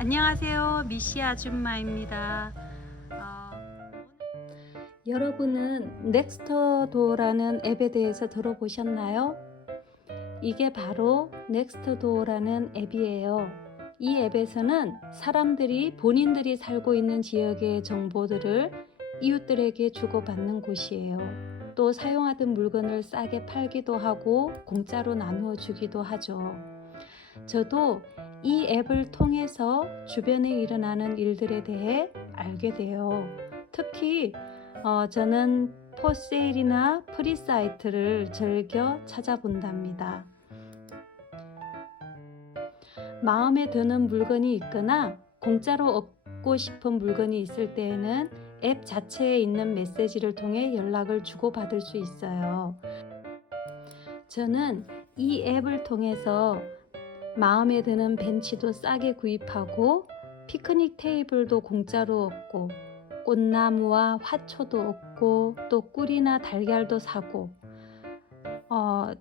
안녕하세요. 미시 아줌마입니다. 여러분은 넥스트도어라는 앱에 대해서 들어보셨나요? 이게 바로 넥스트도어라는 앱이에요. 이 앱에서는 사람들이 본인들이 살고 있는 지역의 정보들을 이웃들에게 주고받는 곳이에요. 또 사용하던 물건을 싸게 팔기도 하고 공짜로 나누어 주기도 하죠. 저도 이 앱을 통해서 주변에 일어나는 일들에 대해 알게 돼요. 특히 저는 포세일이나 프리사이트를 즐겨 찾아본답니다. 마음에 드는 물건이 있거나 공짜로 얻고 싶은 물건이 있을 때에는 앱 자체에 있는 메시지를 통해 연락을 주고받을 수 있어요. 저는 이 앱을 통해서 마음에 드는 벤치도 싸게 구입하고 피크닉 테이블도 공짜로 얻고 꽃나무와 화초도 얻고 또 꿀이나 달걀도 사고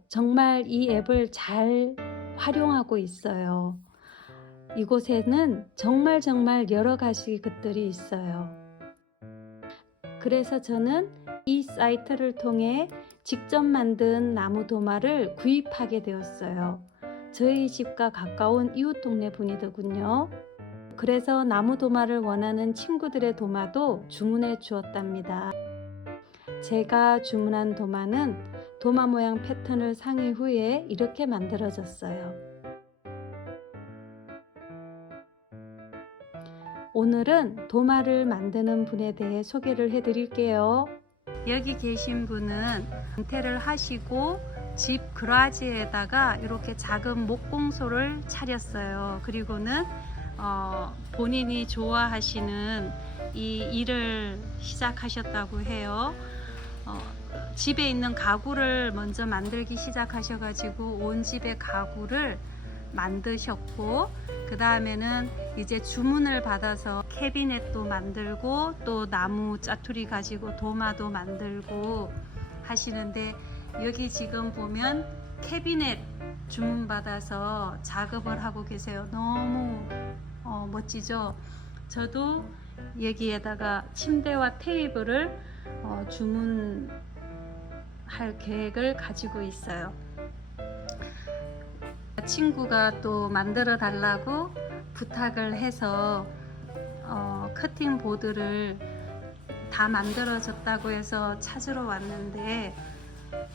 정말 이 앱을 잘 활용하고 있어요. 이곳에는 정말 여러 가지 것들이 있어요. 그래서 저는 이 사이트를 통해 직접 만든 나무 도마를 구입하게 되었어요. 저희 집과 가까운 이웃 동네 분이더군요. 그래서 나무 도마를 원하는 친구들의 도마도 주문해 주었답니다. 제가 주문한 도마는 도마 모양 패턴을 상의 후에 이렇게 만들어졌어요. 오늘은 도마를 만드는 분에 대해 소개를 해드릴게요. 여기 계신 분은 은퇴를 하시고 집 그라지에다가 이렇게 작은 목공소를 차렸어요. 그리고는 본인이 좋아하시는 이 일을 시작하셨다고 해요. 집에 있는 가구를 먼저 만들기 시작하셔가지고 온 집의 가구를 만드셨고, 그 다음에는 이제 주문을 받아서 캐비넷도 만들고 또 나무 짜투리 가지고 도마도 만들고 하시는데, 여기 지금 보면 캐비넷 주문받아서 작업을 하고 계세요. 너무 멋지죠? 저도 여기에다가 침대와 테이블을 주문할 계획을 가지고 있어요. 친구가 또 만들어 달라고 부탁을 해서 커팅 보드를 다 만들어졌다고 해서 찾으러 왔는데,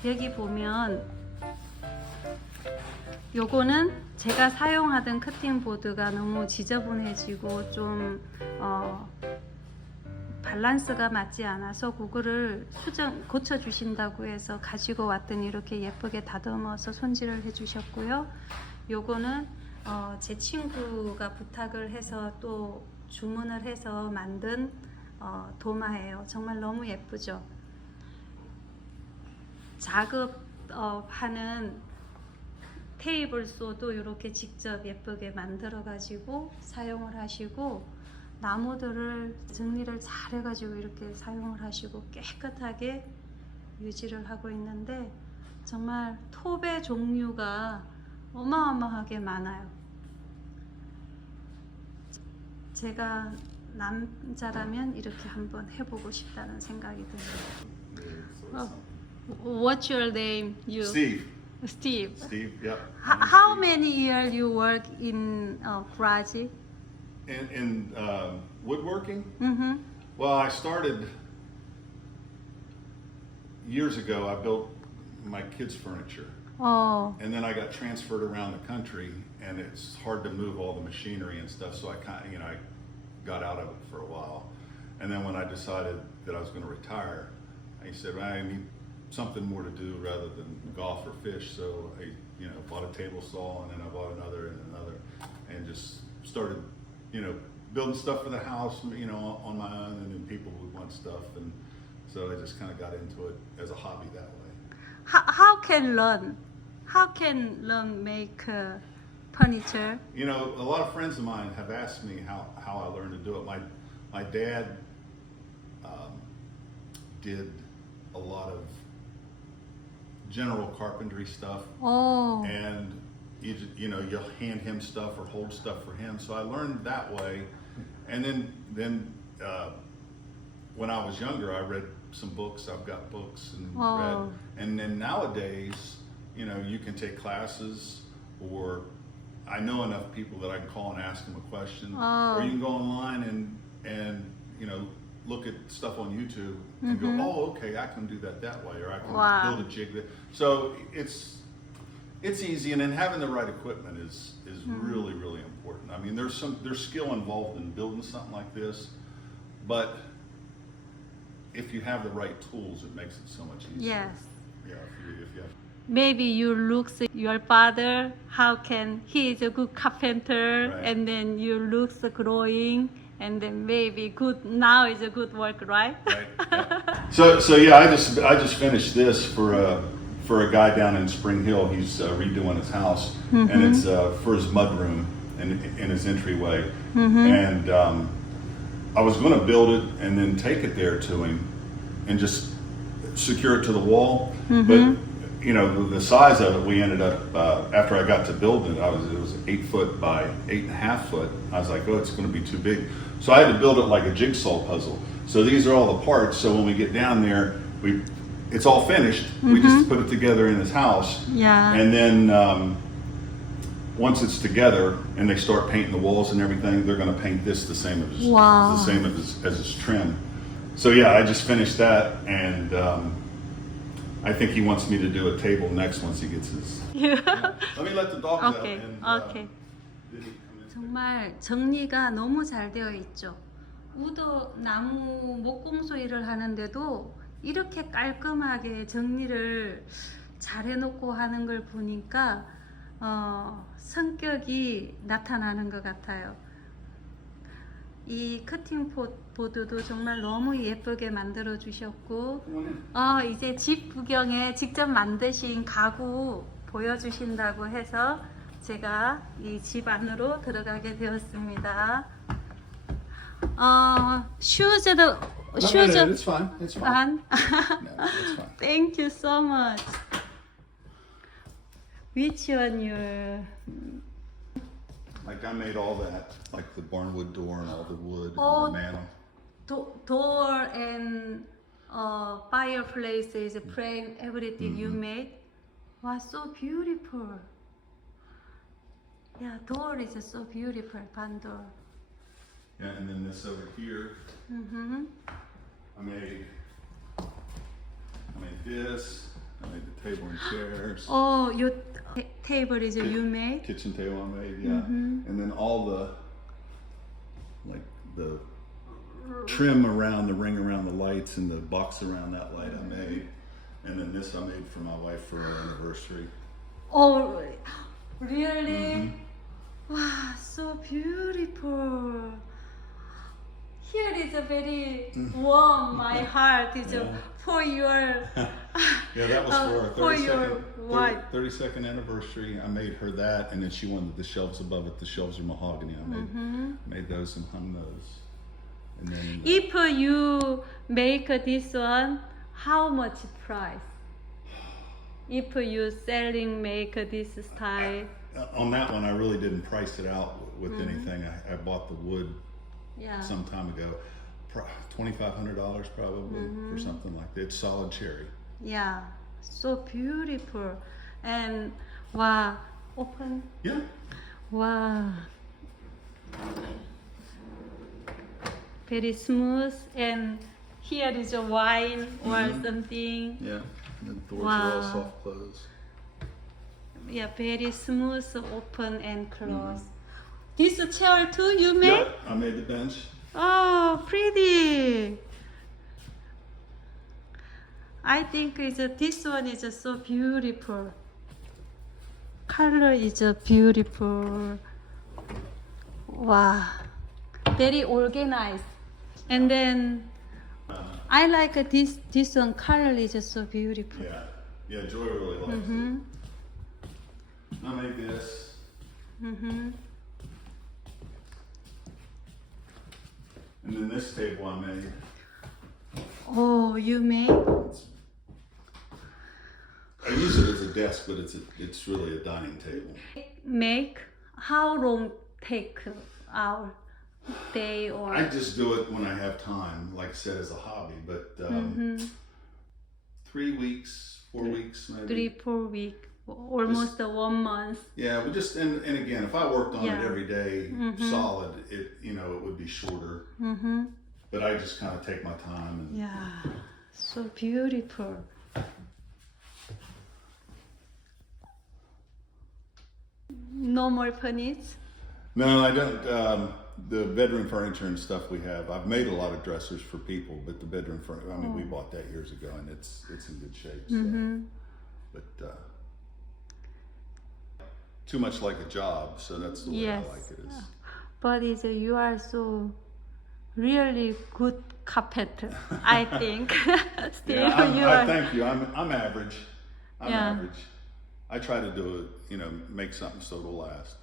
여기 보면 요거는 제가 사용하던 커팅 보드가 너무 지저분해지고 좀 밸런스가 맞지 않아서 그거를 고쳐 주신다고 해서 가지고 왔더니 이렇게 예쁘게 다듬어서 손질을 해 주셨고요. 요거는 제 친구가 부탁을 해서 또 주문을 해서 만든 도마예요. 정말 너무 예쁘죠? 작업하는 테이블 소도 이렇게 직접 예쁘게 만들어 가지고 사용을 하시고, 나무들을 정리를 잘 해가지고 이렇게 사용을 하시고 깨끗하게 유지를 하고 있는데, 정말 톱의 종류가 어마어마하게 많아요. 제가 남자라면 이렇게 한번 해보고 싶다는 생각이 듭니다. What's your name? You? Steve. Steve. Steve, yeah. How many years you work in garage? In woodworking? Mm-hmm. Well, I started years ago. I built my kids' furniture. Oh. And then I got transferred around the country, and it's hard to move all the machinery and stuff, so I I got out of it for a while. And then when I decided that I was going to retire, I said, well, I need something more to do rather than golf or fish, so I bought a table saw, and then I bought another and another, and just started building stuff for the house on my own, and then people would want stuff, and so I just kind of got into it as a hobby that way. How can learn make furniture? A lot of friends of mine have asked me how I learned to do it. My dad did a lot of general carpentry stuff, Oh. and you know, you'll hand him stuff or hold stuff for him. So I learned that way. And then when I was younger, I read some books. I've got books and read. And then nowadays, you know, you can take classes, or I know enough people that I can call and ask them a question. Or you can go online and you know, look at stuff on YouTube and go, oh, okay, I can do that way, or I can build a jig that. So it's easy, and then having the right equipment is really, really important. I mean, there's skill involved in building something like this, but if you have the right tools, it makes it so much easier. Yes. Yeah, if you have. Maybe you look your father, how can he is a good carpenter, Right. and then you look growing, and then maybe good now is a good work, right? Right. Yeah. So yeah, I just finished this for a guy down in Spring Hill. He's redoing his house, and it's for his mudroom in his entryway. And I was going to build it and then take it there to him and just secure it to the wall. But you know, the size of it, we ended up after I got to building it, it was 8 foot by 8.5 foot. I was like, oh, it's going to be too big. So I had to build it like a jigsaw puzzle. So these are all the parts. So when we get down there, it's all finished. We just put it together in his house. Yeah. And then once it's together and they start painting the walls and everything, they're going to paint this the same as his trim. So yeah, I just finished that, and I think he wants me to do a table next once he gets his. Yeah. Let me let the dogs out. Okay. And, Okay. did he come in? 정말 정리가 너무 잘 되어 있죠. 우도 나무 목공소 일을 하는데도 이렇게 깔끔하게 정리를 잘 해놓고 하는 걸 보니까 성격이 나타나는 것 같아요. 이 커팅 보드도 정말 너무 예쁘게 만들어 주셨고, 이제 집 구경에 직접 만드신 가구 보여주신다고 해서 제가 이 집 안으로 들어가게 되었습니다. 슈즈도 No, it's fine. It's fine. No, it's fine. Thank you so much. Which one you? Like I made all that, like the barnwood door and all the wood Oh. and the mantle. Door and fireplace is frame, everything you made. Wow, so beautiful. Yeah, door is so beautiful, barn door. Yeah, and then this over here, I made this. I made the table and chairs. Oh, your table is you made? Kitchen table I made, yeah. And then all the trim around the ring around the lights and the box around that light I made. And then this I made for my wife for our anniversary. Oh, really? Wow, so beautiful. Here is a very warm. My heart is for your. Yeah, that was for for our your wife. 32nd anniversary. I made her that, and then she wanted the shelves above it. The shelves are mahogany. I made those and hung those. And then If you make this one, how much price? If you selling make this style, on that one, I really didn't price it out with anything. I bought the wood yeah. some time ago, $2,500 probably for something like that. It's solid cherry. Yeah, so beautiful. And wow, open. Yeah. Wow. Very smooth, and here is a wine or something. Yeah. And the doors are all Wow. soft close. Yeah, very smooth, open and close. This chair too you made? Yeah, I made the bench. Oh, pretty. I think this one is so beautiful. Color is beautiful. Wow, very organized. And then I like this one. Color is so beautiful. Yeah, Joy really likes it. I made this. And then this table I made. Oh, you made? I use it as a desk, but it's really a dining table. make? How long take our day or? I just do it when I have time, like I said, as a hobby. But 3 weeks, 4 weeks, maybe. 3-4 weeks, almost 1 month. Yeah, we just and again, if I worked on Yeah. it every day, solid, it it would be shorter. But I just kind of take my time and. Yeah, so beautiful. No more furniture? No, I don't. The bedroom furniture and stuff we have, I've made a lot of dressers for people, but the bedroom furniture, I mean, we bought that years ago, and it's in good shape. So. But too much like a job, so that's the way Yes. I like it. Is But you are so really good carpenter, I think. Still, yeah, you I are. thank you. I'm average. I'm Yeah. average. I try to do it, make something so it'll last.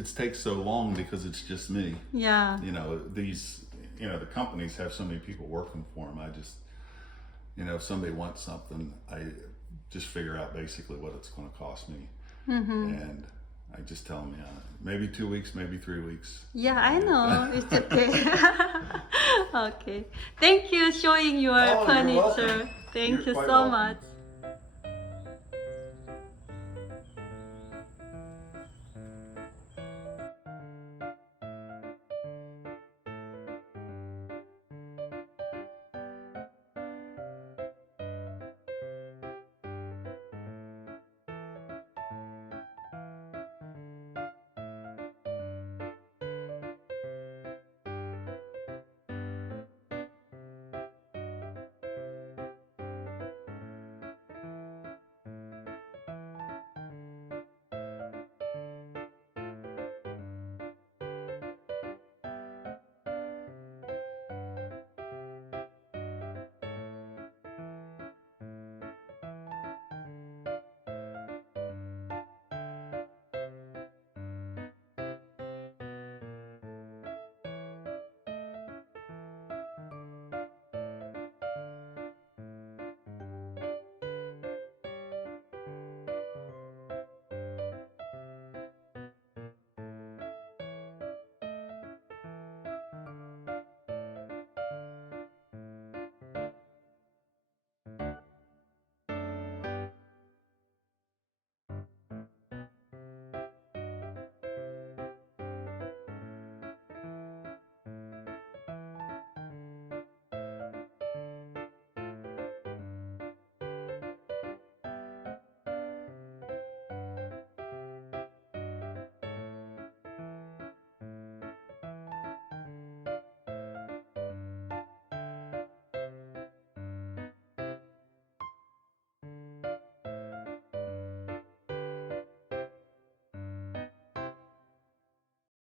It takes so long because it's just me. Yeah. The companies have so many people working for them. I just, if somebody wants something, I just figure out basically what it's going to cost me. And I just tell them, maybe 2 weeks, maybe 3 weeks. Yeah, I know. It's okay. Okay. Thank you showing your Oh, you're furniture. welcome. Thank You're you quite so welcome. much.